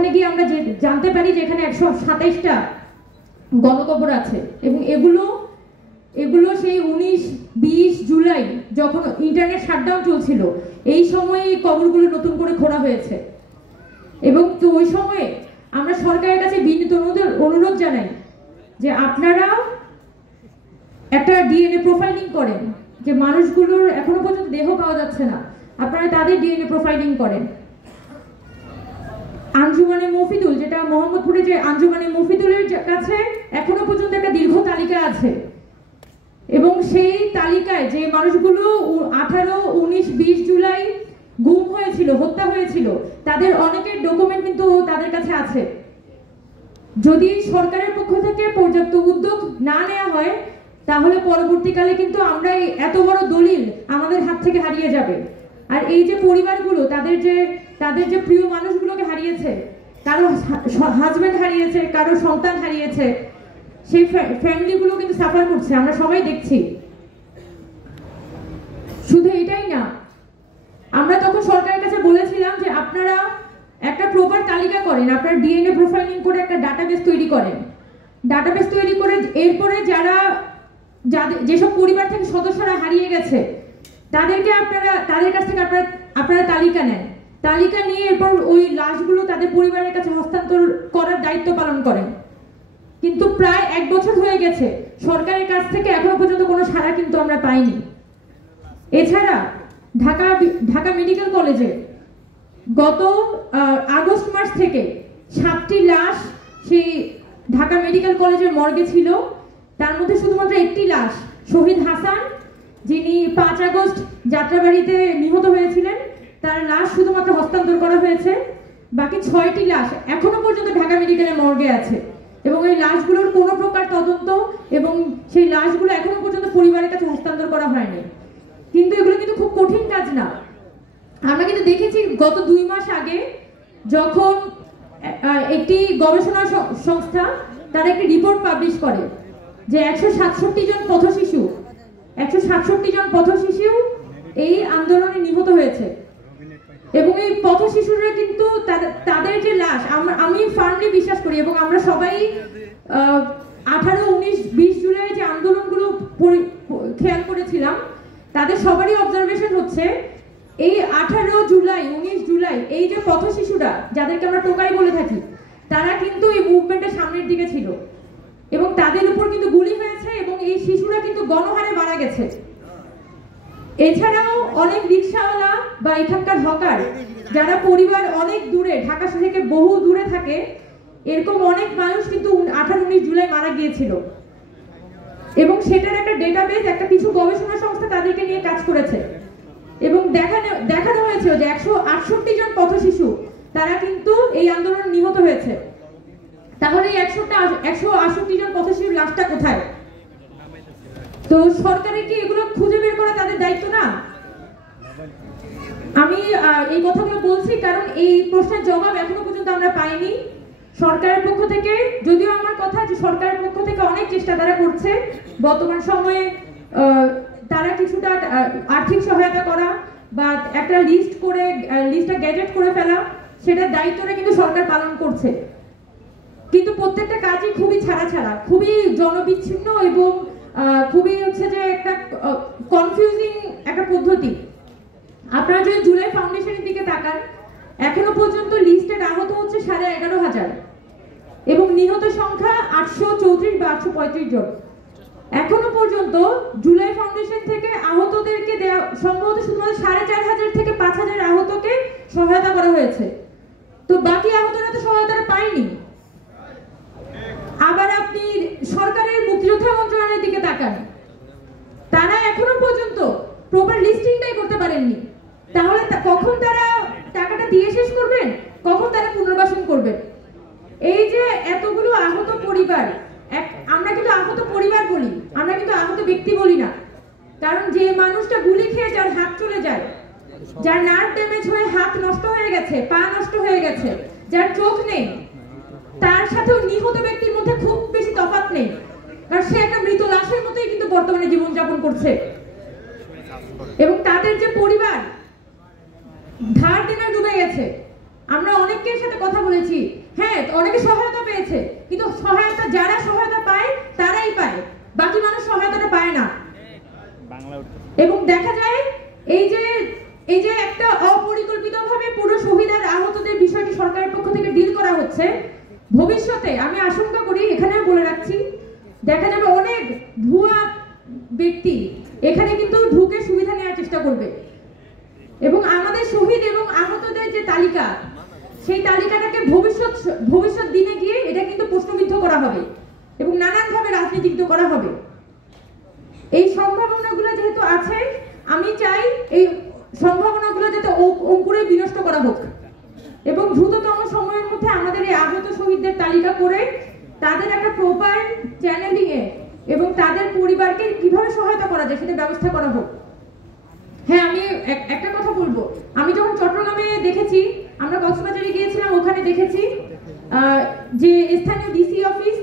ওখানে গিয়ে আমরা জানতে পারি যে এখানে 127টা গণকবর আছে এবং এগুলো সেই 19-20 জুলাই যখন ইন্টারনেট শাটডাউন চলছিল এই সময়ে এই কবরগুলো নতুন করে খোঁড়া হয়েছে। এবং তো ওই সময়ে আমরা সরকারের কাছে বিনীত অনুরোধ জানাই যে আপনারা একটা ডিএনএ প্রোফাইলিং করেন, যে মানুষগুলোর এখনো পর্যন্ত দেহ পাওয়া যাচ্ছে না, আপনারা তাদের ডিএনএ প্রোফাইলিং করেন। আঞ্জুমানে মফিদুল, যেটা মোহাম্মদপুরে যে আঞ্জুমানে মফিদুলের কাছে এখনো পর্যন্ত একটা দীর্ঘ তালিকা আছে এবং সেই তালিকায় যে মানুষগুলো 18, 19, 20 জুলাই গুম হয়েছিল, হত্যা হয়েছিল, তাদের অনেকের ডকুমেন্ট কিন্তু তাদের কাছে আছে। যদি সরকারের পক্ষ থেকে পর্যাপ্ত উদ্যোগ না নেওয়া হয় তাহলে পরবর্তীকালে কিন্তু আমরা এত বড় দলিল আমাদের হাত থেকে হারিয়ে যাবে। আর এই যে পরিবারগুলো তাদের যে প্রিয় মানুষগুলোকে হারিয়েছে, কারো হাজবেন্ড হারিয়েছে, কারো সন্তান হারিয়েছে, সেই ফ্যামিলিগুলো কিন্তু সাফার করছে, আমরা সবাই দেখছি। শুধু এটাই না, আমরা তখন সরকারের কাছে বলেছিলাম যে আপনারা একটা প্রপার তালিকা করেন, আপনারা ডিএনএ প্রোফাইলিং করে একটা ডাটাবেস তৈরি করেন। ডাটাবেস তৈরি করে এরপরে যেসব পরিবার থেকে সদস্যরা হারিয়ে গেছে তাদের কাছ থেকে আপনারা তালিকা নেন। তালিকা নিয়ে এরপর ওই লাশগুলো তাদের পরিবারের কাছে হস্তান্তর করার দায়িত্ব পালন করেন। কিন্তু প্রায় 1 বছর হয়ে গেছে, সরকারের কাছ থেকে এখনো পর্যন্ত কোনো সাড়া কিন্তু আমরা পাইনি। এছাড়া ঢাকা মেডিকেল কলেজে গত আগস্ট মাস থেকে 7টি লাশ সেই ঢাকা মেডিকেল কলেজের মর্গে ছিল। তার মধ্যে শুধুমাত্র একটি লাশ, শহীদ হাসান, যিনি 5 আগস্ট যাত্রাবাড়িতে নিহত হয়েছিলেন, তার লাশ শুধুমাত্র হস্তান্তর করা হয়েছে। বাকি 6টি লাশ এখনো পর্যন্ত ঢাকা মেডিকেলের মর্গে আছে এবং এই লাশগুলোর কোনো প্রকার তদন্ত এবং সেই লাশগুলো এখনো পর্যন্ত পরিবারের কাছে হস্তান্তর করা হয়নি। কিন্তু এগুলো কিন্তু খুব কঠিন কাজ না। আমরা কিন্তু দেখেছি গত 2 মাস আগে যখন একটি গবেষণা সংস্থা তারা একটি রিপোর্ট পাবলিশ করে যে 167 জন পথশিশু এই আন্দোলনে নিহত হয়েছে এবং এই পথশিশুরা কিন্তু তাদের যে লাশ, আমি ফার্মলি বিশ্বাস করি এবং আমরা সবাই 18, 19, 20 জুলাই যে আন্দোলনগুলো খেয়াল করেছিলাম তাদের সবারই অবজারভেশন হচ্ছে এই 18 জুলাই, 19 জুলাই এই যে পথশিশুরা, যাদেরকে আমরা টোকাই বলে থাকি, তারা কিন্তু এই মুভমেন্টের সামনের দিকে ছিল এবং তাদের উপর কিন্তু গুলি হয়েছে এবং এই শিশুরা কিন্তু গণহারে মারা গেছে। এছাড়াও অনেক রিক্সাওয়ালা বা এখানকার হকার যারা পরিবার অনেক দূরে, ঢাকা থেকে বহু দূরে থাকে, এরকম অনেক মানুষ কিন্তু 18, 19 জুলাই মারা গিয়েছিল এবং সেটার একটা ডেটাবেস, একটা কিছু গবেষণা সংস্থা তাদেরকে নিয়ে কাজ করেছে এবং দেখানো হয়েছিল যে 168 জন পথশিশু তারা কিন্তু এই আন্দোলনে নিহত হয়েছে। তাহলে এই 168 জন পথশিশুর লাশটা কোথায়? তো সরকারের কি এগুলো খুঁজে বের করা তাদের দায়িত্ব না? আমি এই কথাগুলো বলছি কারণ এই প্রশ্নের জবাব এখনো পর্যন্ত আমরা পাইনি সরকারের পক্ষ থেকে। যদিও আমার কথা যে সরকারের পক্ষ থেকে অনেক চেষ্টা তারা করছে, বর্তমান সময়ে তারা কিছুটা আর্থিক সহায়তা করা বা একটা লিস্টটা গ্যাজেট করে ফেলা, সেটার দায়িত্বটা কিন্তু সরকার পালন করছে। কিন্তু প্রত্যেকটা কাজই খুবই ছাড়া, খুবই জনবিচ্ছিন্ন এবং খুবই হচ্ছে যে একটা কনফিউজিং একটা পদ্ধতি। আপনারা যদি জুলাই ফাউন্ডেশনের দিকে তাকান, এখনো পর্যন্ত লিস্টেড আহত হচ্ছে 11,500 এবং নিহত সংখ্যা 834 বা 835 জন। এখনো পর্যন্ত জুলাই ফাউন্ডেশন থেকে আহতদেরকে দেওয়া সম্ভবত শুধুমাত্র 4,500 থেকে 5,000 আহতকে সহায়তা করা হয়েছে। তো বাকি আহতরা তো সহায়তা পায়নি। আবার আপনি সরকারের মুক্তিযোদ্ধা মন্ত্রণালয়ের দিকে তাকান, তারা এখনো পর্যন্ত প্রপার লিস্টিংটাই করতে পারেননি। তাহলে কখন তারা টাকাটা দিয়ে শেষ করবেন, কখন তারা পুনর্বাসন করবেন? এই যে এতগুলো আহত পরিবার, আমরা কিন্তু আহত পরিবার বলি, আমরা কিন্তু আহত ব্যক্তি বলি না। কারণ যে মানুষটা গুলি খেয়ে যার হাত চলে যায়, যার নার্ভ ড্যামেজ হয়ে হাত নষ্ট হয়ে গেছে, পা নষ্ট হয়ে গেছে, যার চোখ নেই, তার সাথেও নিহত ব্যক্তির মধ্যে খুব বেশি তফাৎ নেই, কারণ সে একটা মৃত লাশের মতোই কিন্তু বর্তমানে জীবনযাপন করছে। এবং তাদের যে পরিবার ধার দেনা ডুবে গেছে, আমরা অনেকের সাথে কথা বলেছি, হ্যাঁ অনেকে সহায়তা পেয়েছে, কিন্তু সহায়তা যারা সহায়তা পায় তারাই পায়, বাকি মানুষ সহায়তাটা পায় না। এবং দেখা যায় এই যে একটা অপরিকল্পিতভাবে পুরো শহীদ আর আহতদের বিষয়টি সরকারের পক্ষ থেকে ডিল করা হচ্ছে, ভবিষ্যতে আমি আশঙ্কা করি, এখানে বলে রাখছি, দেখা যাবে অনেক ভুয়া ব্যক্তি এখানে কিন্তু ঢুকে সুবিধা নেওয়ার চেষ্টা করবে এবং আমাদের শহীদ এবং আহতদের যে তালিকা, সেই তালিকাটাকে ভবিষ্যৎ দিনে গিয়ে এটা কিন্তু প্রশ্নবিদ্ধ করা হবে এবং নানানভাবে রাজনীতিক করা হবে। এই সম্ভাবনাগুলো যেহেতু আছে, আমি চাই এই সম্ভাবনাগুলো যাতে অঙ্কুরে বিনষ্ট করা হোক এবং দ্রুততম সময়ের মধ্যে আমাদের এই আহত শহীদদের তালিকা করে তাদের একটা প্রপার চ্যানেলিং এ এবং তাদের পরিবারকে কিভাবে সহায়তা করা যায় সেটা ব্যবস্থা করা হোক। হ্যাঁ, আমি একটা কথা বলবো, আমি যখন চট্টগ্রামে দেখেছি, আমরা কক্সবাজারে গিয়েছিলাম, ওখানে দেখেছি যে স্থানীয় ডিসি অফিস